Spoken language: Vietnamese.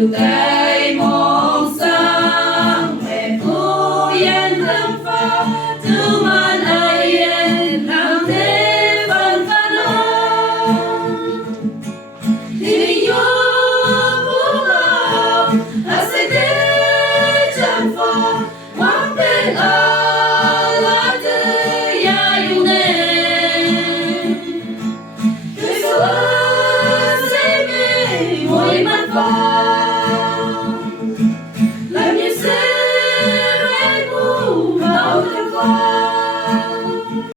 từ cây mong sang mẹ phu yên tâm phá từ man ai yên làm thế phần pha non thì yo phu lao à sẽ thế chẳng phá mang bên ai